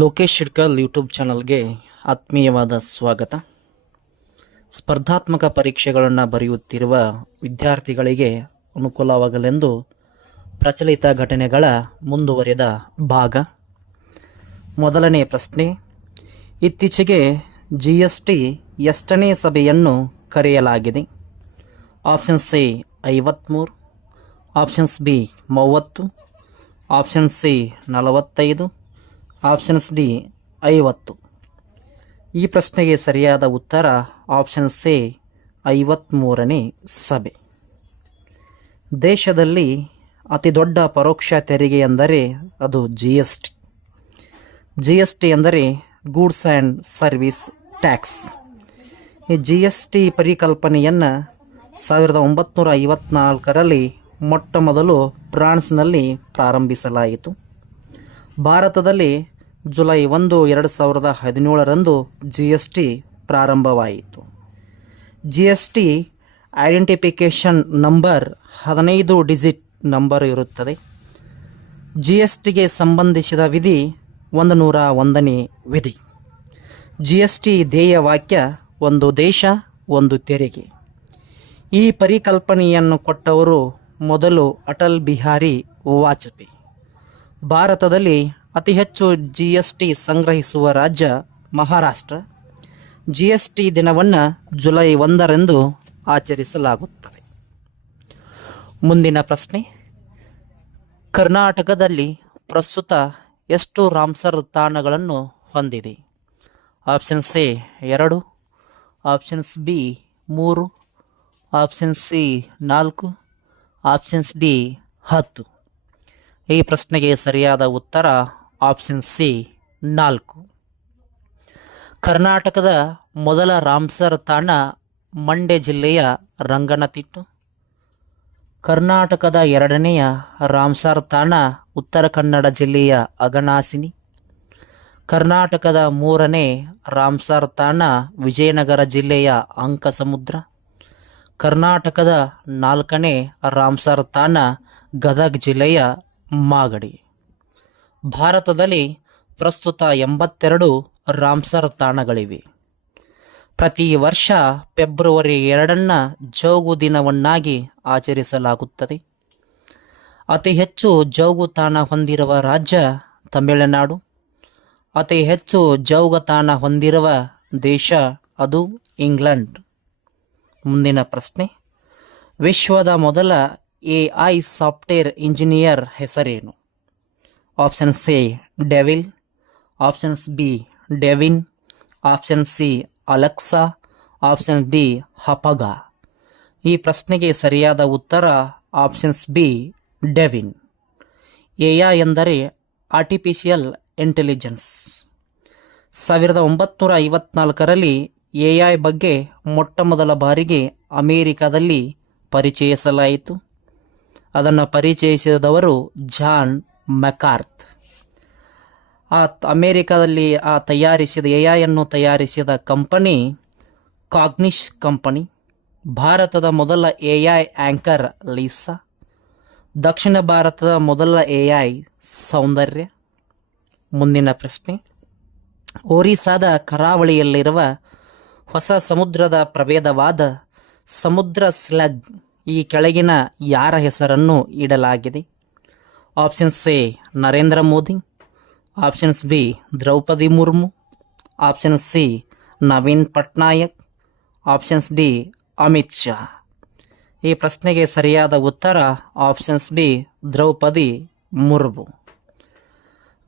Lokesh ಶಿಡ್ಕಲ್ YouTube ಚಾನಲ್ಗೆ ಆತ್ಮೀಯವಾದ ಸ್ವಾಗತ. ಸ್ಪರ್ಧಾತ್ಮಕ ಪರೀಕ್ಷೆಗಳನ್ನು ಬರೆಯುತ್ತಿರುವ ವಿದ್ಯಾರ್ಥಿಗಳಿಗೆ ಅನುಕೂಲವಾಗಲೆಂದು ಪ್ರಚಲಿತ ಘಟನೆಗಳ ಮುಂದುವರಿದ ಭಾಗ. ಮೊದಲನೇ ಪ್ರಶ್ನೆ, ಇತ್ತೀಚೆಗೆ GST ಎಷ್ಟನೇ ಸಭೆಯನ್ನು ಕರೆಯಲಾಗಿದೆ? Options A 53, options B 30, option C 45, options D 50. ಈ ಪ್ರಶ್ನೆಗೆ ಸರಿಯಾದ ಉತ್ತರ ಆಪ್ಷನ್ಸ್ ಎ 53ನೇ ಸಭೆ. ದೇಶದಲ್ಲಿ ಅತಿ ದೊಡ್ಡ ಪರೋಕ್ಷ ತೆರಿಗೆ ಎಂದರೆ ಅದು GST ಎಂದರೆ ಗೂಡ್ಸ್ ಆ್ಯಂಡ್ ಸರ್ವಿಸ್ ಟ್ಯಾಕ್ಸ್. ಈ GST ಪರಿಕಲ್ಪನೆಯನ್ನು 1954ರಲ್ಲಿ ಮೊಟ್ಟ ಮೊದಲು ಫ್ರಾನ್ಸ್ನಲ್ಲಿ ಪ್ರಾರಂಭಿಸಲಾಯಿತು. ಭಾರತದಲ್ಲಿ ಜುಲೈ 1, 2017ರಂದು GST ಪ್ರಾರಂಭವಾಯಿತು. GST identification number 15 digit number ಇರುತ್ತದೆ. GSTಗೆ ಸಂಬಂಧಿಸಿದ ವಿಧಿ 101ನೇ ವಿಧಿ. GST ಧ್ಯೇಯ ವಾಕ್ಯ ಒಂದು ದೇಶ ಒಂದು ತೆರಿಗೆ. ಈ ಪರಿಕಲ್ಪನೆಯನ್ನು ಕೊಟ್ಟವರು ಮೊದಲು ಅಟಲ್ ಬಿಹಾರಿ ವಾಜಪೇಯಿ. ಭಾರತದಲ್ಲಿ ಅತಿ ಹೆಚ್ಚು GST ಸಂಗ್ರಹಿಸುವ ರಾಜ್ಯ ಮಹಾರಾಷ್ಟ್ರ. GST ದಿನವನ್ನು ಜುಲೈ 1ರಂದು ಆಚರಿಸಲಾಗುತ್ತದೆ. ಮುಂದಿನ ಪ್ರಶ್ನೆ, ಕರ್ನಾಟಕದಲ್ಲಿ ಪ್ರಸ್ತುತ ಎಷ್ಟು ರಾಮ್ಸರ್ ತಾಣಗಳನ್ನು ಹೊಂದಿದೆ? Options A 2, options B 3, options C 4, options D 10. ಈ ಪ್ರಶ್ನೆಗೆ ಸರಿಯಾದ ಉತ್ತರ ಆಪ್ಷನ್ ಸಿ 4. ಕರ್ನಾಟಕದ ಮೊದಲ ರಾಮ್ಸರ್ ತಾಣ ಮಂಡ್ಯ ಜಿಲ್ಲೆಯ ರಂಗನತಿಟ್ಟು. ಕರ್ನಾಟಕದ ಎರಡನೆಯ ರಾಮ್ಸರ್ ತಾಣ ಉತ್ತರ ಕನ್ನಡ ಜಿಲ್ಲೆಯ ಅಘನಾಸಿನಿ. ಕರ್ನಾಟಕದ ಮೂರನೇ ರಾಮ್ಸರ್ ತಾಣ ವಿಜಯನಗರ ಜಿಲ್ಲೆಯ ಅಂಕಸಮುದ್ರ. ಕರ್ನಾಟಕದ 4ನೇ ರಾಮ್ಸರ್ ತಾಣ ಗದಗ ಜಿಲ್ಲೆಯ ಮಾಗಡಿ. ಭಾರತದಲ್ಲಿ ಪ್ರಸ್ತುತ 82 ರಾಮ್ಸರ್ ತಾಣಗಳಿವೆ. ಪ್ರತಿ ವರ್ಷ ಫೆಬ್ರವರಿ 2ನ್ನು ಜೌಗು ದಿನವನ್ನಾಗಿ ಆಚರಿಸಲಾಗುತ್ತದೆ. ಅತಿ ಹೆಚ್ಚು ಜೌಗು ತಾಣ ಹೊಂದಿರುವ ರಾಜ್ಯ ತಮಿಳುನಾಡು. ಅತಿ ಹೆಚ್ಚು ಜೌಗು ತಾಣ ಹೊಂದಿರುವ ದೇಶ ಅದು ಇಂಗ್ಲೆಂಡ್. ಮುಂದಿನ ಪ್ರಶ್ನೆ, ವಿಶ್ವದ ಮೊದಲ AI ಸಾಫ್ಟ್ವೇರ್ ಇಂಜಿನಿಯರ್ ಹೆಸರೇನು? Options A devil, options B Devin, option C Alexa, option D ಹಪಗ. ಈ ಪ್ರಶ್ನೆಗೆ ಸರಿಯಾದ ಉತ್ತರ ಆಪ್ಷನ್ಸ್ ಬಿ ಡೆವಿನ್. AI ಎಂದರೆ ಆರ್ಟಿಫಿಷಿಯಲ್ ಇಂಟೆಲಿಜೆನ್ಸ್. 1954ರಲ್ಲಿ AI ಬಗ್ಗೆ ಮೊಟ್ಟ ಮೊದಲ ಬಾರಿಗೆ ಅಮೇರಿಕಾದಲ್ಲಿ ಪರಿಚಯಿಸಲಾಯಿತು. ಅದನ್ನು ಪರಿಚಯಿಸಿದವರು ಜಾನ್ ಮೆಕಾರ್ಥ್. ಅಮೇರಿಕಾದಲ್ಲಿ ತಯಾರಿಸಿದ AI ತಯಾರಿಸಿದ ಕಂಪನಿ ಕಾಗ್ನಿಶ್ ಕಂಪನಿ. ಭಾರತದ ಮೊದಲ AI ಆ್ಯಂಕರ್ ಲೀಸಾ. ದಕ್ಷಿಣ ಭಾರತದ ಮೊದಲ AI ಸೌಂದರ್ಯ. ಮುಂದಿನ ಪ್ರಶ್ನೆ, ಒರಿಸ್ಸಾದ ಕರಾವಳಿಯಲ್ಲಿರುವ ಹೊಸ ಸಮುದ್ರದ ಪ್ರಭೇದವಾದ ಸಮುದ್ರ ಸ್ಲಗ್ ಈ ಕೆಳಗಿನ ಯಾರ ಹೆಸರನ್ನು ಇಡಲಾಗಿದೆ? Options A Narendra Modi, options B Draupadi Murmu, options C Naveen Patnaik, options D Amit Shah. ಈ ಪ್ರಶ್ನೆಗೆ ಸರಿಯಾದ ಉತ್ತರ ಆಪ್ಷನ್ಸ್ ಬಿ ದ್ರೌಪದಿ ಮುರ್ಮು.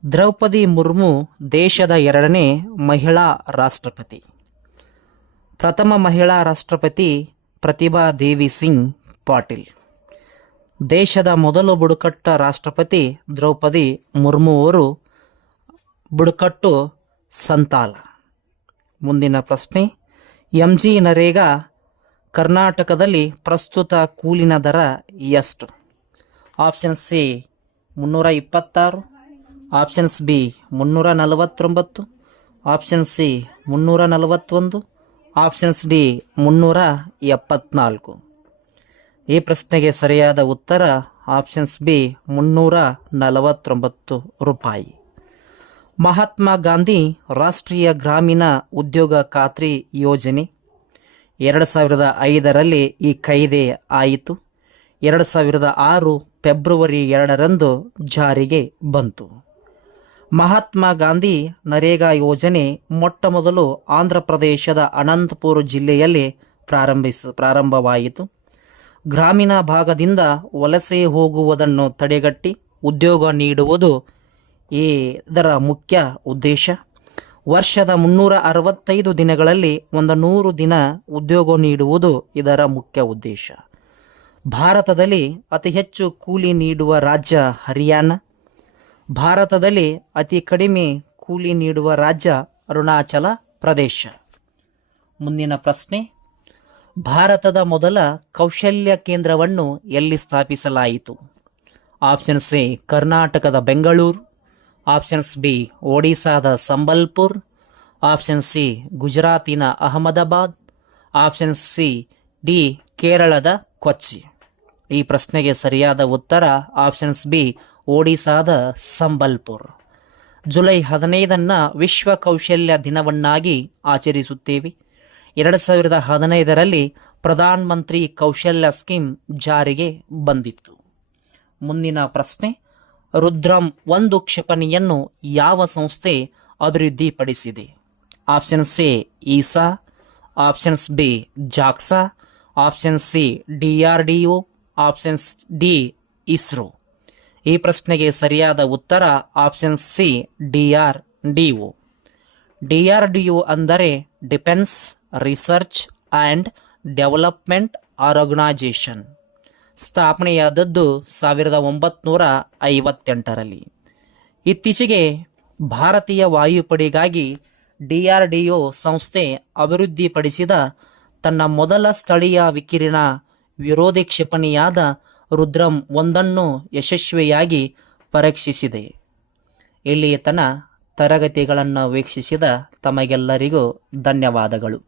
ದ್ರೌಪದಿ ಮುರ್ಮು ದೇಶದ 2ನೇ ಮಹಿಳಾ ರಾಷ್ಟ್ರಪತಿ. ಪ್ರಥಮ ಮಹಿಳಾ ರಾಷ್ಟ್ರಪತಿ ಪ್ರತಿಭಾ ದೇವಿ ಸಿಂಗ್ ಪಾಟೀಲ್. ದೇಶದ ಮೊದಲು ಬುಡಕಟ್ಟು ರಾಷ್ಟ್ರಪತಿ ದ್ರೌಪದಿ ಮುರ್ಮು ಅವರು ಬುಡಕಟ್ಟು ಸಂತಾಲ. ಮುಂದಿನ ಪ್ರಶ್ನೆ, MG ನರೇಗಾ ಕರ್ನಾಟಕದಲ್ಲಿ ಪ್ರಸ್ತುತ ಕೂಲಿನ ದರ ಎಷ್ಟು? Option C 326, options B 349, option C 341, options D 374. ಈ ಪ್ರಶ್ನೆಗೆ ಸರಿಯಾದ ಉತ್ತರ ಆಪ್ಷನ್ಸ್ ಬಿ 349 ರೂಪಾಯಿ. ಮಹಾತ್ಮ ಗಾಂಧಿ ರಾಷ್ಟ್ರೀಯ ಗ್ರಾಮೀಣ ಉದ್ಯೋಗ ಖಾತ್ರಿ ಯೋಜನೆ 2005ರಲ್ಲಿ ಈ ಕಾಯ್ದೆ ಆಯಿತು. 2006 ಫೆಬ್ರವರಿ 2ರಂದು ಜಾರಿಗೆ ಬಂತು. ಮಹಾತ್ಮ ಗಾಂಧಿ ನರೇಗಾ ಯೋಜನೆ ಮೊಟ್ಟಮೊದಲು ಆಂಧ್ರ ಪ್ರದೇಶದ ಅನಂತಪುರ ಜಿಲ್ಲೆಯಲ್ಲಿ ಪ್ರಾರಂಭವಾಯಿತು. ಗ್ರಾಮೀಣ ಭಾಗದಿಂದ ವಲಸೆ ಹೋಗುವುದನ್ನು ತಡೆಗಟ್ಟಿ ಉದ್ಯೋಗ ನೀಡುವುದು ಇದರ ಮುಖ್ಯ ಉದ್ದೇಶ. ವರ್ಷದ 365 ದಿನಗಳಲ್ಲಿ 100 ದಿನ ಉದ್ಯೋಗ ನೀಡುವುದು ಇದರ ಮುಖ್ಯ ಉದ್ದೇಶ. ಭಾರತದಲ್ಲಿ ಅತಿ ಹೆಚ್ಚು ಕೂಲಿ ನೀಡುವ ರಾಜ್ಯ ಹರಿಯಾಣ. ಭಾರತದಲ್ಲಿ ಅತಿ ಕಡಿಮೆ ಕೂಲಿ ನೀಡುವ ರಾಜ್ಯ ಅರುಣಾಚಲ ಪ್ರದೇಶ. ಮುಂದಿನ ಪ್ರಶ್ನೆ, ಭಾರತದ ಮೊದಲ ಕೌಶಲ್ಯ ಕೇಂದ್ರವನ್ನು ಎಲ್ಲಿ ಸ್ಥಾಪಿಸಲಾಯಿತು? ಆಪ್ಷನ್ಸ್ ಎ ಕರ್ನಾಟಕದ ಬೆಂಗಳೂರು, ಆಪ್ಷನ್ಸ್ ಬಿ ಒಡಿಸ್ಸಾದ ಸಂಬಲ್ಪುರ್, ಆಪ್ಷನ್ ಸಿ ಗುಜರಾತಿನ ಅಹಮದಾಬಾದ್, ಆಪ್ಷನ್ ಸಿ ಡಿ ಕೇರಳದ ಕೊಚ್ಚಿ. ಈ ಪ್ರಶ್ನೆಗೆ ಸರಿಯಾದ ಉತ್ತರ ಆಪ್ಷನ್ಸ್ ಬಿ ಒಡಿಸ್ಸಾದ ಸಂಬಲ್ಪುರ್. ಜುಲೈ 15 ವಿಶ್ವ ಕೌಶಲ್ಯ ದಿನವನ್ನಾಗಿ ಆಚರಿಸುತ್ತೇವೆ. 2015ರಲ್ಲಿ ಪ್ರಧಾನ ಮಂತ್ರಿ ಕೌಶಲ್ಯ ಸ್ಕೀಮ್ ಜಾರಿಗೆ ಬಂದಿತ್ತು. ಮುಂದಿನ ಪ್ರಶ್ನೆ, ರುದ್ರಂ 1 ಕ್ಷಿಪಣಿಯನ್ನು ಯಾವ ಸಂಸ್ಥೆ ಅಭಿವೃದ್ಧಿಪಡಿಸಿದೆ? Options A ESA, options B JAXA, option C DRDO, options D ISRO. ಈ ಪ್ರಶ್ನೆಗೆ ಸರಿಯಾದ ಉತ್ತರ ಆಪ್ಷನ್ ಸಿ DRDO. DRDO ಅಂದರೆ defence research and development organisation. ಸ್ಥಾಪನೆಯಾದದ್ದು 1958ರಲ್ಲಿ. ಇತ್ತೀಚೆಗೆ ಭಾರತೀಯ ವಾಯುಪಡೆಗಾಗಿ DRDO ಸಂಸ್ಥೆ ಅಭಿವೃದ್ಧಿಪಡಿಸಿದ ತನ್ನ ಮೊದಲ ಸ್ಥಳೀಯ ವಿಕಿರಣ ವಿರೋಧಿ ಕ್ಷಿಪಣಿಯಾದ ರುದ್ರಂ 1 ಯಶಸ್ವಿಯಾಗಿ ಪರೀಕ್ಷಿಸಿದೆ. ಇಲ್ಲಿಯ ತರಗತಿಗಳನ್ನು ವೀಕ್ಷಿಸಿದ ತಮಗೆಲ್ಲರಿಗೂ ಧನ್ಯವಾದಗಳು.